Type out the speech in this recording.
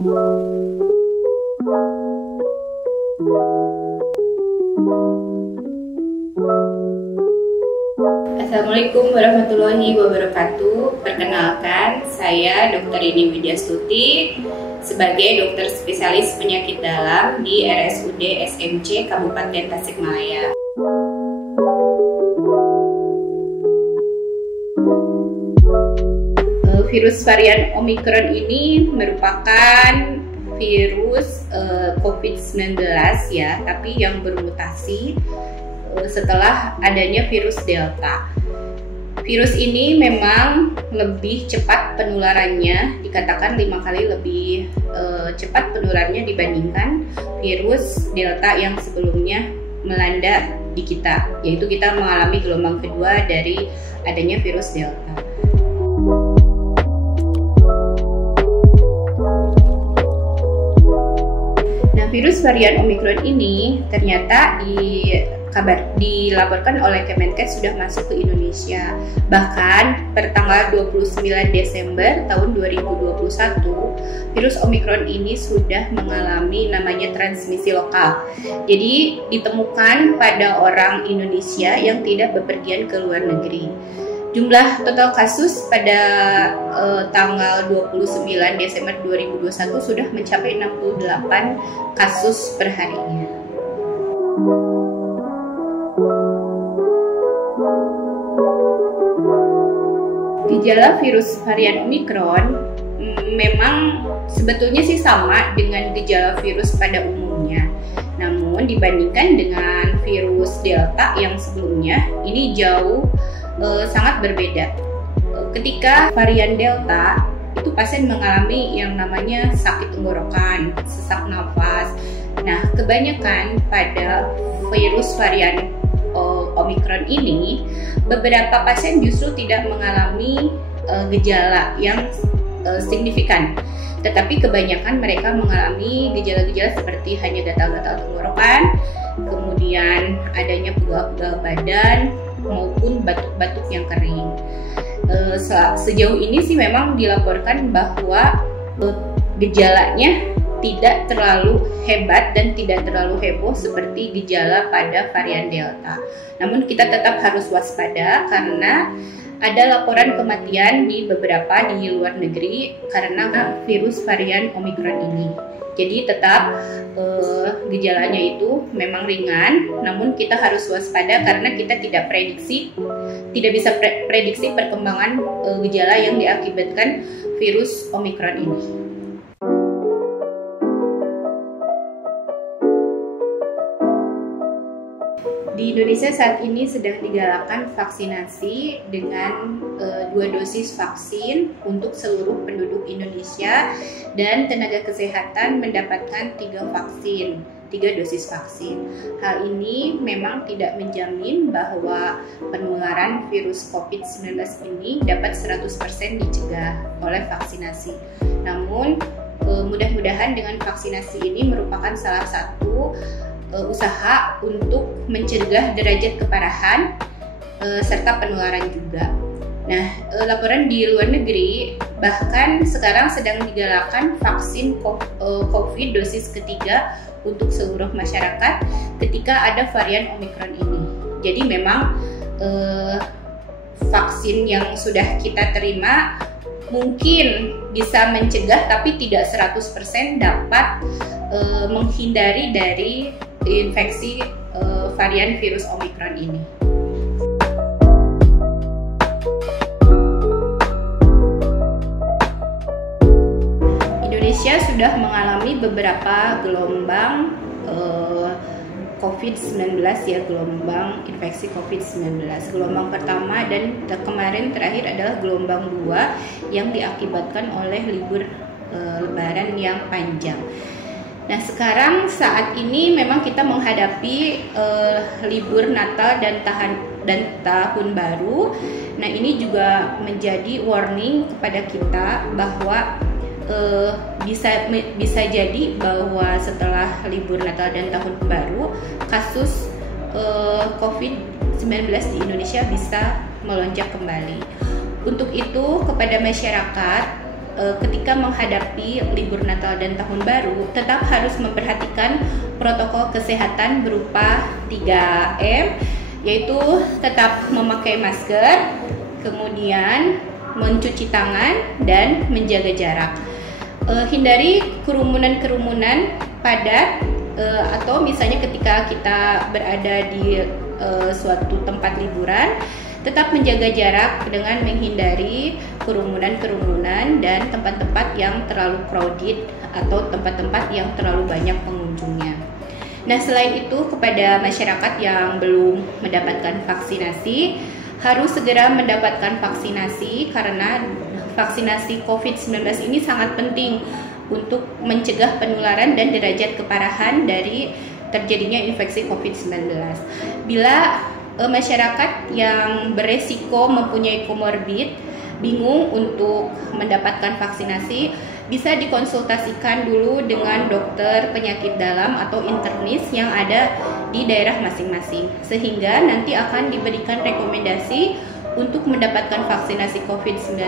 Assalamualaikum warahmatullahi wabarakatuh. Perkenalkan, saya Dr. Rini Widyastuti sebagai dokter spesialis penyakit dalam di RSUD SMC Kabupaten Tasikmalaya. Virus varian Omicron ini merupakan virus COVID-19 ya, tapi yang bermutasi setelah adanya virus Delta. Virus ini memang lebih cepat penularannya, dikatakan 5 kali lebih cepat penularannya dibandingkan virus Delta yang sebelumnya melanda di kita, yaitu kita mengalami gelombang kedua dari adanya virus Delta. Nah, virus varian Omicron ini ternyata dilaporkan oleh Kemenkes sudah masuk ke Indonesia. Bahkan per tanggal 29 Desember tahun 2021, virus Omicron ini sudah mengalami namanya transmisi lokal. Jadi ditemukan pada orang Indonesia yang tidak bepergian ke luar negeri. Jumlah total kasus pada tanggal 29 Desember 2021 sudah mencapai 68 kasus per harinya. Gejala virus varian Omicron memang sebetulnya sih sama dengan gejala virus pada umumnya. Namun dibandingkan dengan virus Delta yang sebelumnya, ini jauh sangat berbeda. Ketika varian Delta, itu pasien mengalami yang namanya sakit tenggorokan, sesak nafas. Nah, kebanyakan pada virus varian Omicron ini, beberapa pasien justru tidak mengalami gejala yang signifikan, tetapi kebanyakan mereka mengalami gejala-gejala seperti hanya gatal-gatal tenggorokan, kemudian adanya pegal-pegal badan maupun batuk-batuk yang kering. Sejauh ini sih memang dilaporkan bahwa gejalanya tidak terlalu hebat dan tidak terlalu heboh seperti gejala pada varian Delta. Namun kita tetap harus waspada karena ada laporan kematian di luar negeri karena virus varian Omicron ini. Jadi tetap gejalanya itu memang ringan, namun kita harus waspada karena kita tidak bisa prediksi perkembangan gejala yang diakibatkan virus Omicron ini. Di Indonesia saat ini sedang digalakkan vaksinasi dengan 2 dosis vaksin untuk seluruh penduduk Indonesia, dan tenaga kesehatan mendapatkan 3 dosis vaksin. Hal ini memang tidak menjamin bahwa penularan virus COVID-19 ini dapat 100% dicegah oleh vaksinasi. Namun mudah-mudahan dengan vaksinasi ini merupakan salah satu usaha untuk mencegah derajat keparahan serta penularan juga. Nah, laporan di luar negeri bahkan sekarang sedang digalakkan vaksin COVID dosis ketiga untuk seluruh masyarakat ketika ada varian Omicron ini. Jadi memang vaksin yang sudah kita terima mungkin bisa mencegah, tapi tidak 100% dapat menghindari dari infeksi varian virus Omicron ini. Indonesia sudah mengalami beberapa gelombang COVID-19 ya, gelombang infeksi COVID-19. Gelombang pertama dan kemarin terakhir adalah gelombang 2 yang diakibatkan oleh libur Lebaran yang panjang. Nah, sekarang saat ini memang kita menghadapi libur Natal dan Tahun Baru. Nah, ini juga menjadi warning kepada kita bahwa bisa jadi bahwa setelah libur Natal dan Tahun Baru, kasus COVID-19 di Indonesia bisa melonjak kembali. Untuk itu, kepada masyarakat ketika menghadapi libur Natal dan Tahun Baru tetap harus memperhatikan protokol kesehatan berupa 3M, yaitu tetap memakai masker, kemudian mencuci tangan, dan menjaga jarak. Hindari kerumunan-kerumunan padat, atau misalnya ketika kita berada di suatu tempat liburan, tetap menjaga jarak dengan menghindari kerumunan-kerumunan dan tempat-tempat yang terlalu crowded atau tempat-tempat yang terlalu banyak pengunjungnya. Nah, selain itu kepada masyarakat yang belum mendapatkan vaksinasi, harus segera mendapatkan vaksinasi karena vaksinasi COVID-19 ini sangat penting untuk mencegah penularan dan derajat keparahan dari terjadinya infeksi COVID-19. Bila masyarakat yang beresiko mempunyai komorbid bingung untuk mendapatkan vaksinasi, bisa dikonsultasikan dulu dengan dokter penyakit dalam atau internis yang ada di daerah masing-masing, sehingga nanti akan diberikan rekomendasi untuk mendapatkan vaksinasi COVID-19.